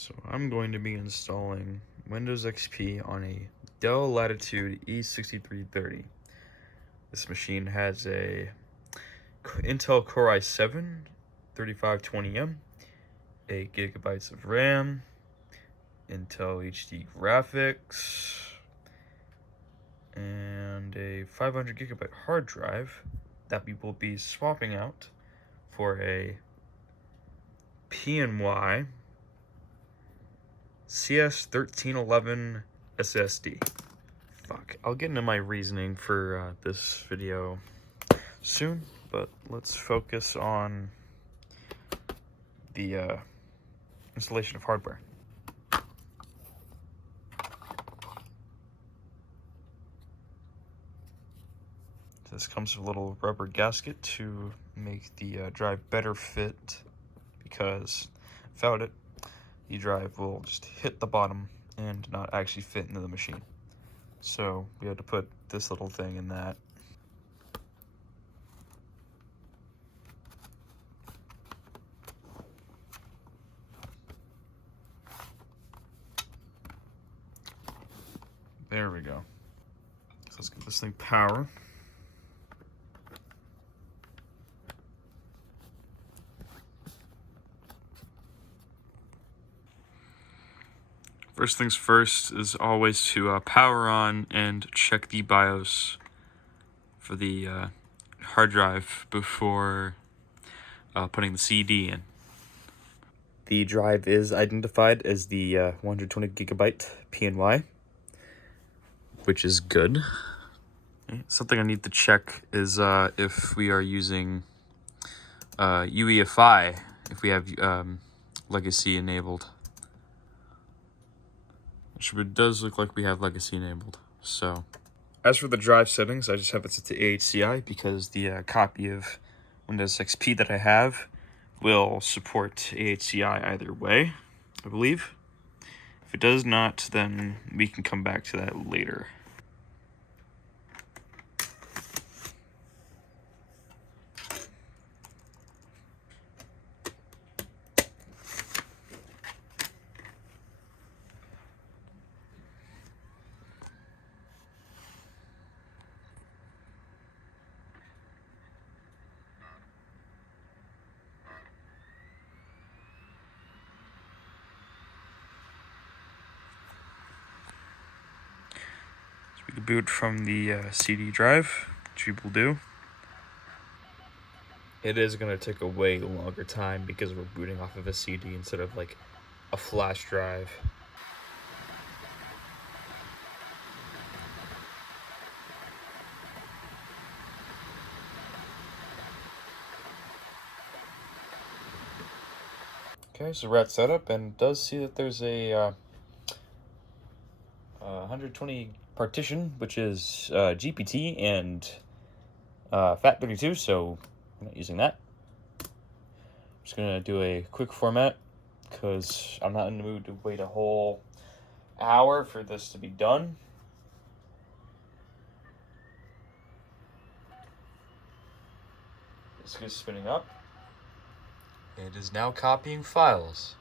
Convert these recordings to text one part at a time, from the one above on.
So I'm going to be installing Windows XP on a Dell Latitude E6330. This machine has a Intel Core i7 3520M, 8 gigabytes of RAM, Intel HD graphics, and a 500 gigabyte hard drive that we will be swapping out for a PNY CS1311 SSD. I'll get into my reasoning for this video soon, but let's focus on the installation of hardware. This comes with a little rubber gasket to make the drive better fit, because without it, the drive will just hit the bottom and not actually fit into the machine. So we had to put this little thing in that. There we go. So let's give this thing power. First things first is always to power on and check the BIOS for the hard drive before putting the CD in. The drive is identified as the 120 gigabyte PNY, which is good. Something I need to check is if we are using UEFI, if we have legacy enabled. It does look like we have legacy enabled. So, as for the drive settings, I just have it set to AHCI because the copy of Windows XP that I have will support AHCI either way, I believe. If it does not, then we can come back to that later. We can boot from the CD drive, which we will do. It is going to take a way longer time because we're booting off of a CD instead of like a flash drive. Okay, so we're at setup, and it does see that there's a 120 partition, which is GPT and FAT32, so I'm not using that. I'm just gonna do a quick format because I'm not in the mood to wait a whole hour for this to be done. This is spinning up. It is now copying files.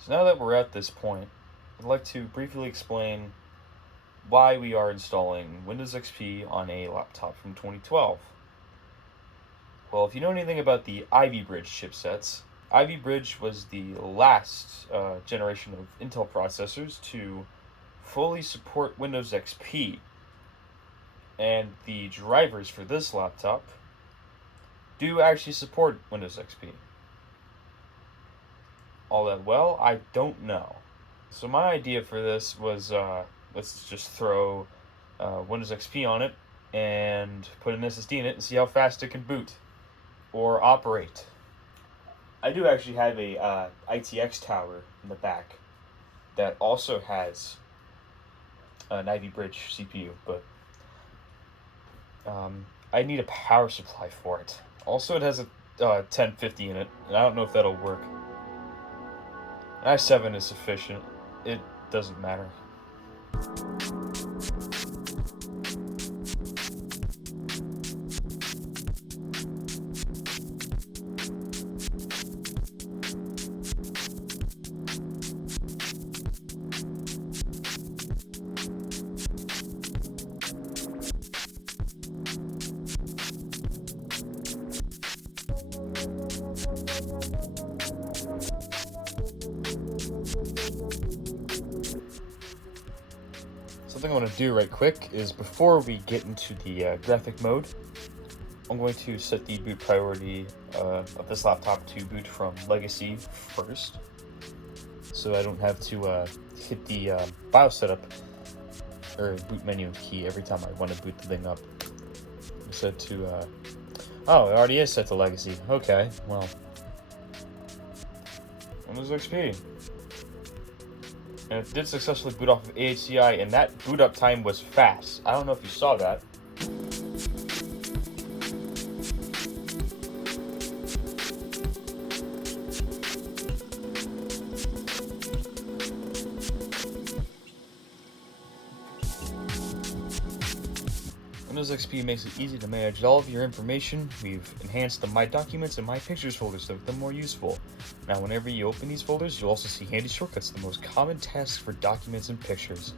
So now that we're at this point, I'd like to briefly explain why we are installing Windows XP on a laptop from 2012. Well, if you know anything about the Ivy Bridge chipsets, Ivy Bridge was the last generation of Intel processors to fully support Windows XP. And the drivers for this laptop do actually support Windows XP. All that well, I don't know. So my idea for this was, let's just throw Windows XP on it and put an SSD in it and see how fast it can boot or operate. I do actually have a ITX tower in the back that also has an Ivy Bridge CPU, but I need a power supply for it. Also, it has a 1050 in it, and I don't know if that'll work. i7 is sufficient. It doesn't matter. Something I want to do right quick is before we get into the graphic mode, I'm going to set the boot priority of this laptop to boot from Legacy first, so I don't have to hit the BIOS setup or boot menu key every time I want to boot the thing up. I'm set to, oh, it already is set to Legacy. Okay, well, Windows XP. And it did successfully boot off of AHCI, and that boot up time was fast. I don't know if you saw that. Windows XP makes it easy to manage all of your information. We've enhanced the My Documents and My Pictures folders to make them more useful. Now, whenever you open these folders, you'll also see handy shortcuts to the most common tasks for documents and pictures.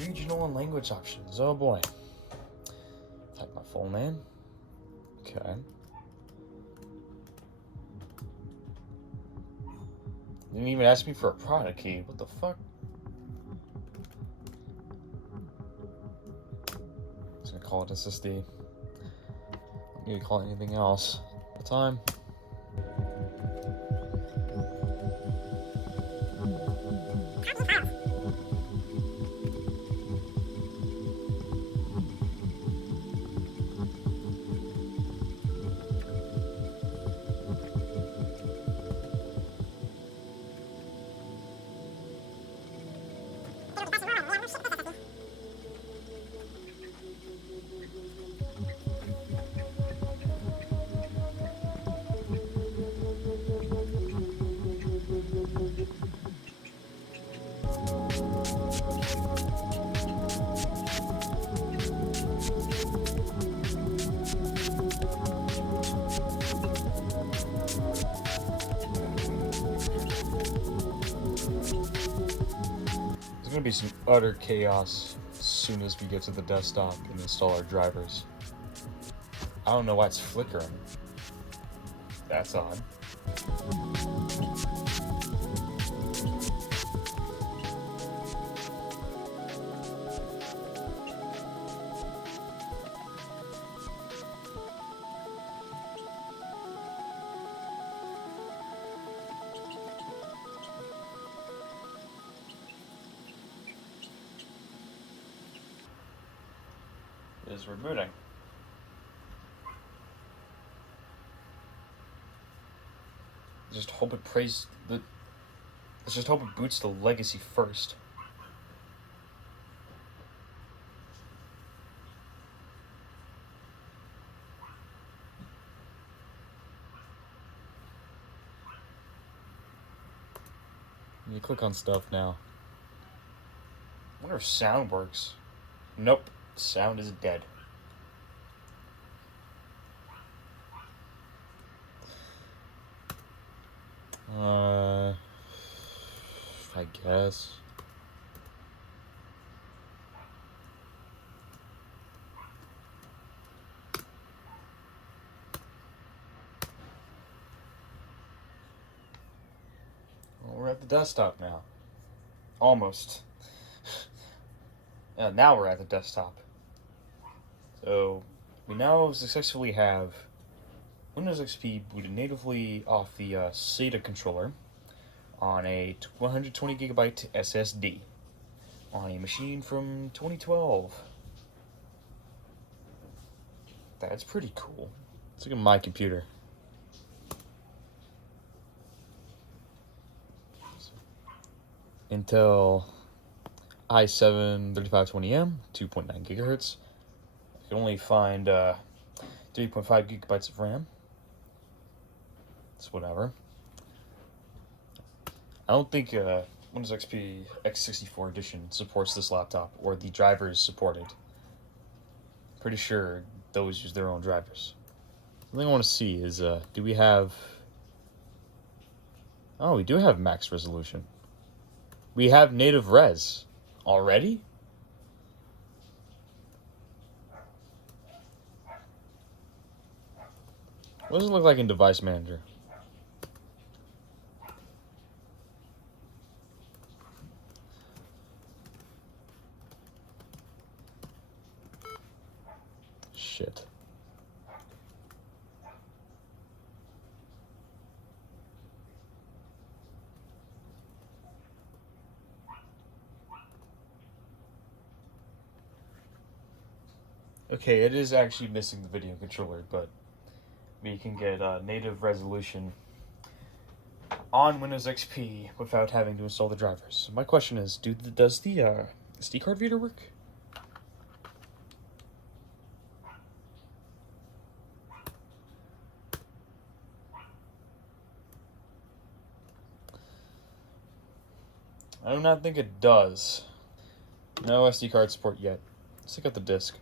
Regional and language options. Oh boy. Type my full name. Okay. Didn't even ask me for a product key. What the fuck? I'm just gonna call it SSD. I'm gonna call it anything else at the time. There's gonna be some utter chaos as soon as we get to the desktop and install our drivers. I don't know why it's flickering. That's odd. Is rebooting. Just hope it let's just hope it boots the Legacy first. You click on stuff now. I wonder if sound works. Nope. Sound is dead. I guess. Well, we're at the desktop now. Almost. Now we're at the desktop. So, we now successfully have Windows XP booted natively off the SATA controller on a 120GB SSD on a machine from 2012. That's pretty cool. Let's look at my computer. Intel i7-3520M, 2.9 gigahertz. I can only find 3.5 gigabytes of RAM. It's whatever. I don't think Windows XP x64 edition supports this laptop, or the drivers support it. Pretty sure those use their own drivers. The thing I want to see is, do we have... Oh, we do have max resolution. We have native res already? What does it look like in Device Manager? Shit. Okay, it is actually missing the video controller, but we can get native resolution on Windows XP without having to install the drivers. So my question is, does the SD card reader work? I do not think it does. No SD card support yet. Let's take out the disk.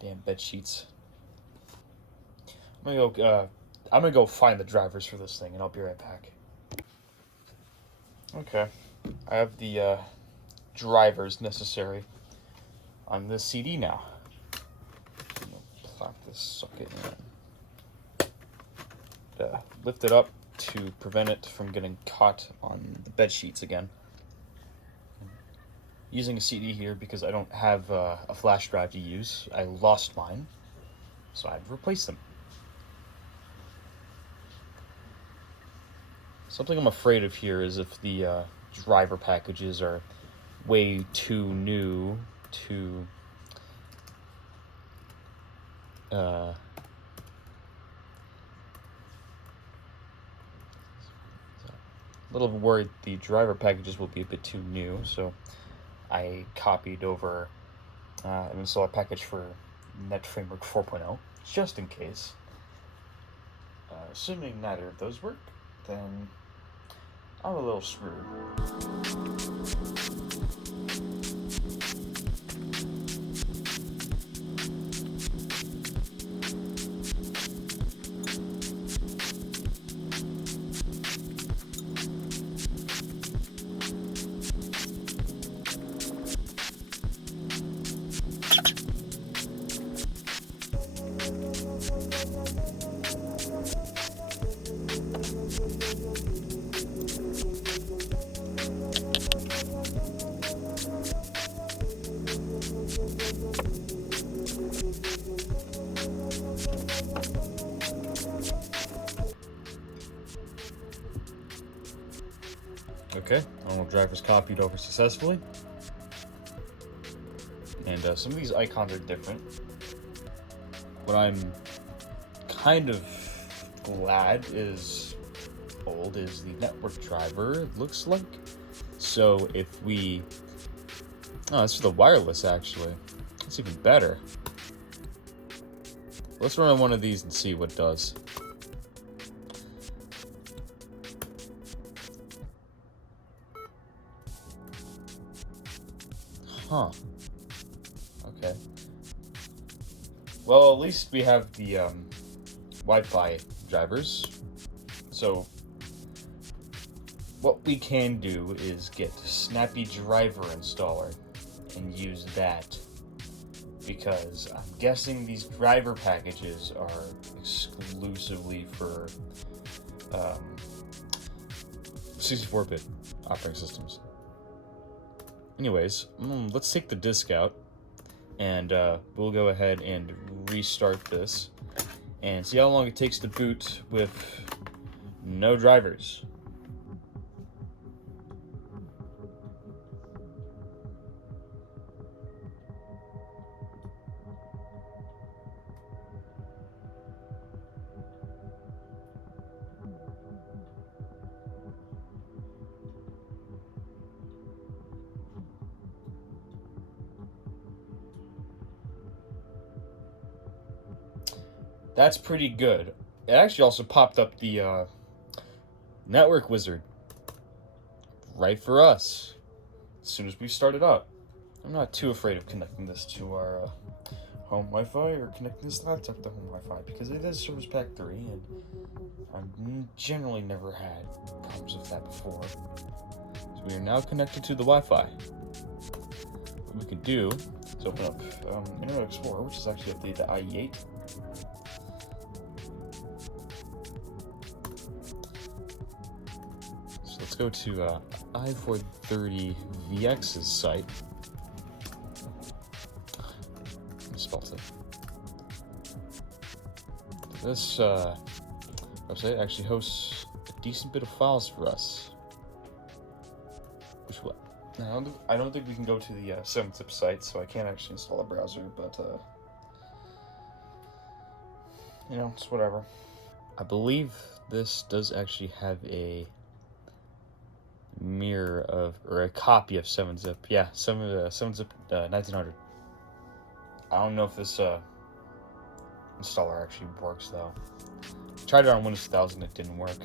Damn bed sheets. I'm gonna go find the drivers for this thing, and I'll be right back. Okay, I have the drivers necessary on this CD now. I'm gonna plop this socket in. Lift it up to prevent it from getting caught on the bed sheets again. Using a CD here because I don't have a flash drive to use. I lost mine, so I've replaced them. Something I'm afraid of here is if the driver packages are way too new to a little worried the driver packages will be a bit too new, so I copied over an installer package for Net Framework 4.0, just in case. Assuming neither of those work, then I'm a little screwed. Okay, all drivers copied over successfully. And some of these icons are different. What I'm kind of glad is old is the network driver, it looks like. So if we... Oh, that's for the wireless, actually. That's even better. Let's run on one of these and see what it does. Huh. Okay. Well, at least we have the Wi-Fi drivers. So what we can do is get Snappy Driver Installer and use that, because I'm guessing these driver packages are exclusively for 64-bit operating systems. Anyways, let's take the disk out, and we'll go ahead and restart this and see how long it takes to boot with no drivers. That's pretty good. It actually also popped up the network wizard right for us as soon as we started up. I'm not too afraid of connecting this to our home Wi-Fi or connecting this laptop to home Wi-Fi, because it is Service Pack 3 and I've generally never had problems with that before. So we are now connected to the Wi-Fi. what we could do is open up Internet Explorer, which is actually updated to IE8. So let's go to i430VX's site. Spelled it. This website actually hosts a decent bit of files for us. Which I don't think we can go to the 7-zip site, so I can't actually install a browser, but you know, it's whatever. I believe this does actually have a mirror of, or a copy of 7-zip. Yeah, 7-zip 1900. I don't know if this installer actually works though. Tried it on Windows 2000, it didn't work.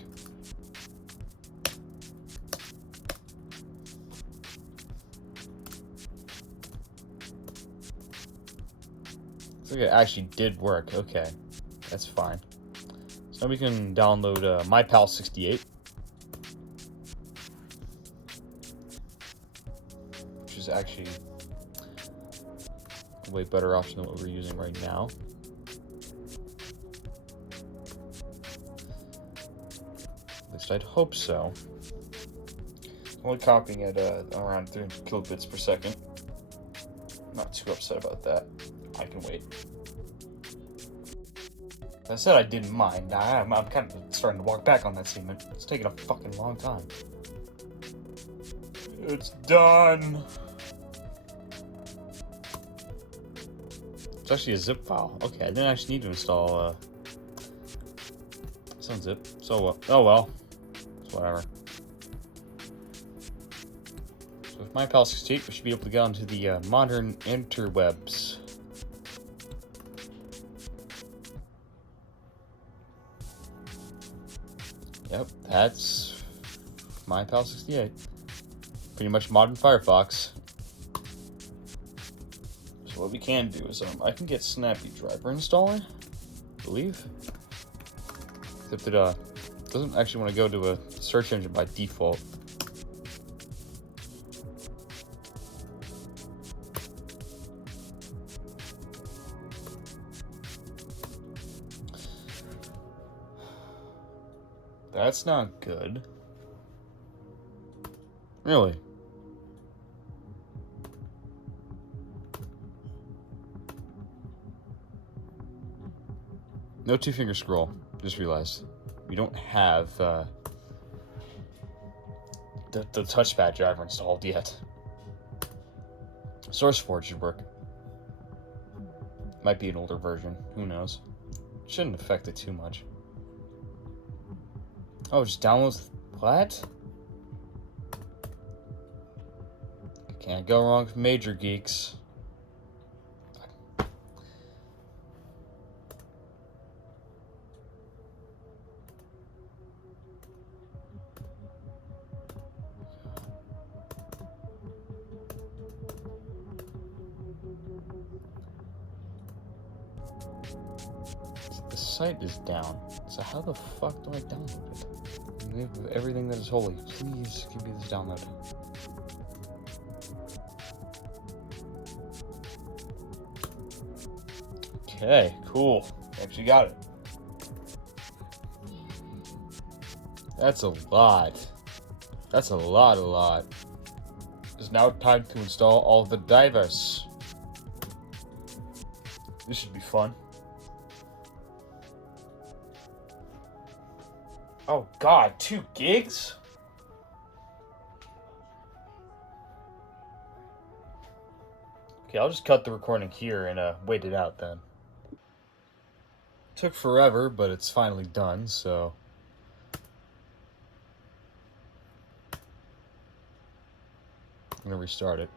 So it actually did work. Okay, that's fine. So now we can download MyPal68, which is actually a way better option than what we're using right now. At least I'd hope so. Only copying at around 300 kilobits per second. Not too upset about that. I can wait. As I said, I didn't mind. I'm kind of starting to walk back on that statement. It's taking a fucking long time. It's done. It's actually a zip file. Okay, I didn't actually need to install some zip. So oh well. It's whatever. So with MyPal68, we should be able to get onto the modern interwebs. Yep, that's MyPal68. Pretty much modern Firefox. So what we can do is I can get Snappy Driver installer, I believe. Except it doesn't actually want to go to a search engine by default. That's not good. Really? No two-finger scroll. Just realized we don't have the touchpad driver installed yet. SourceForge should work. Might be an older version. Who knows? Shouldn't affect it too much. Oh, just downloads what? Can't go wrong with Major Geeks. The site is down. So how the fuck do I download it? With everything that is holy, please give me this download. Okay, cool. Actually got it. That's a lot. That's a lot. It's now time to install all the drivers. This should be fun. Oh god, 2 gigs? Okay, I'll just cut the recording here and wait it out then. Took forever, but it's finally done, so... I'm gonna restart it.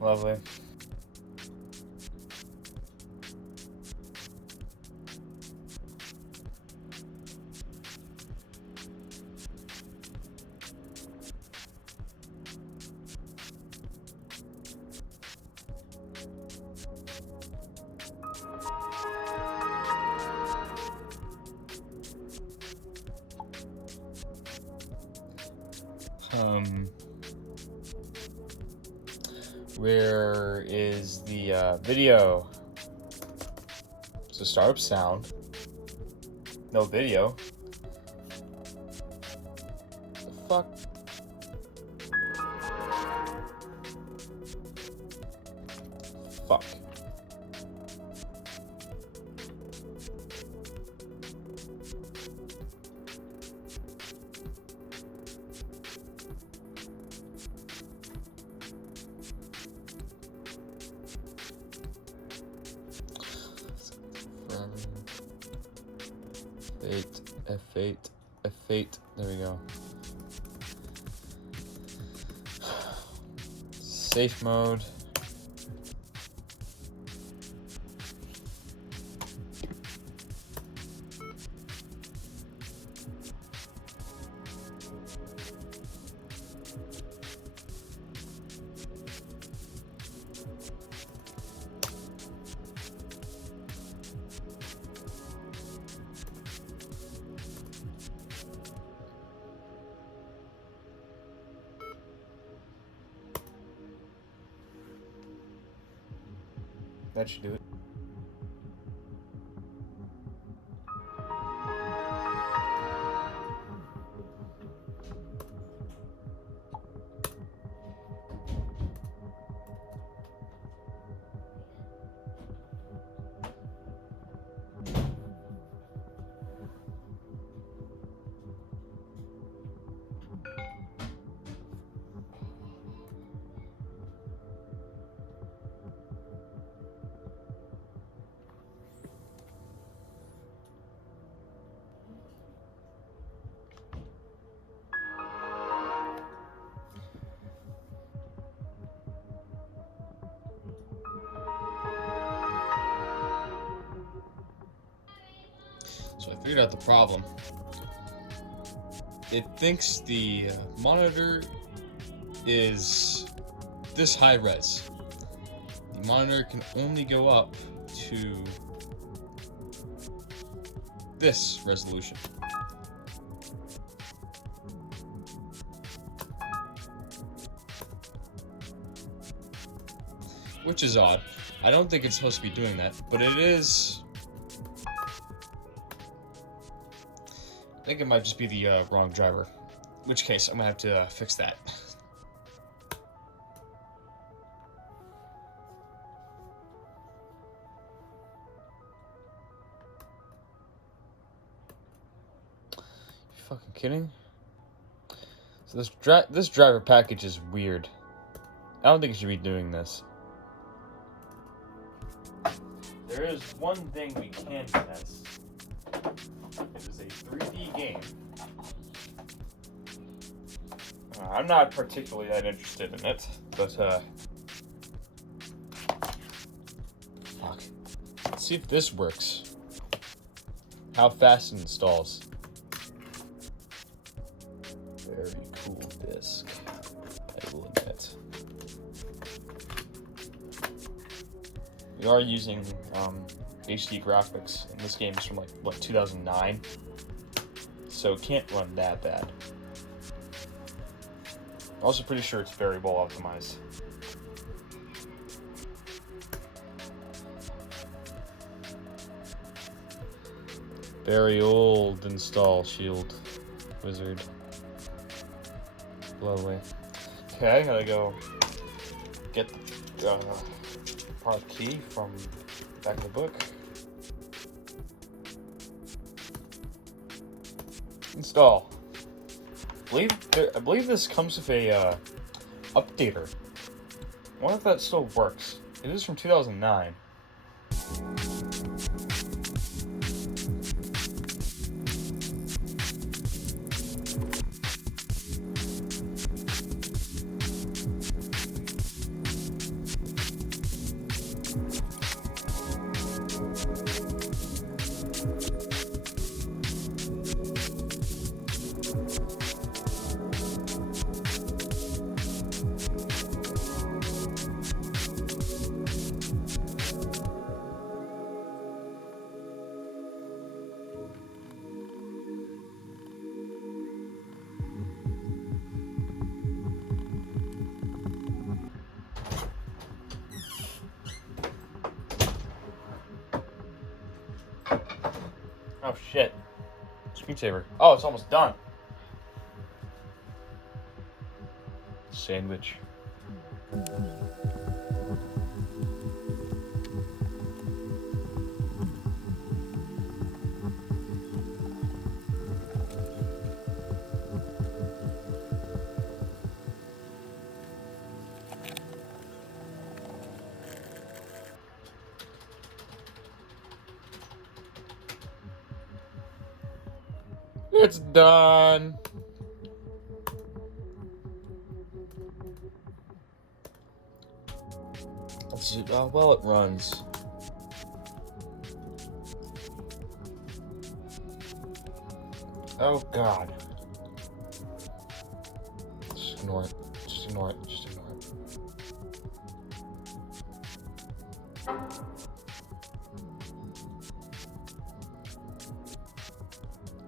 Lovely. Where is the video? So startup sound. No video. The fuck? Fuck. F8, F8, there we go. Safe mode. That should do it. So I figured out the problem. It thinks the monitor is this high res. The monitor can only go up to this resolution. Which is odd. I don't think it's supposed to be doing that, but it is. I think it might just be the wrong driver. In which case, I'm gonna have to fix that. You fucking kidding? So this driver package is weird. I don't think it should be doing this. There is one thing we can test. It is a 3D game. I'm not particularly that interested in it, but fuck. Let's see if this works. How fast it installs. Very cool disc, I will admit. We are using HD graphics, and this game is from like, what, 2009? So it can't run that bad. Also pretty sure it's very well optimized. Very old install shield wizard. Lovely. Okay, I gotta go get the product key from the back of the book. Install. I believe this comes with a updater. I wonder if that still works. It is from 2009. Oh shit. Screensaver. Oh, it's almost done. Sandwich. It's done. Let's see how well it runs. Oh god. Just ignore it. Just ignore it. Just ignore it.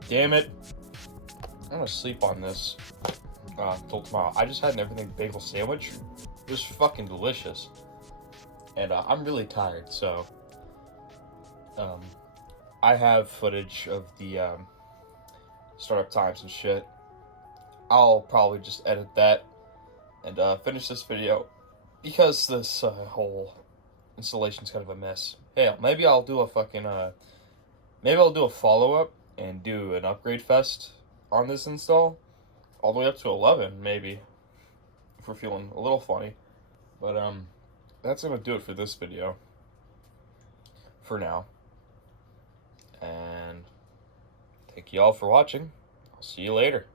Damn it. I'm gonna sleep on this until tomorrow. I just had an everything bagel sandwich. It was fucking delicious. And I'm really tired, so I have footage of the startup times and shit. I'll probably just edit that and finish this video because this whole installation's kind of a mess. Hey, maybe I'll do a fucking maybe I'll do a follow-up and do an upgrade fest on this install all the way up to 11, maybe, if we're feeling a little funny. But that's gonna do it for this video for now, and thank you all for watching. I'll see you later.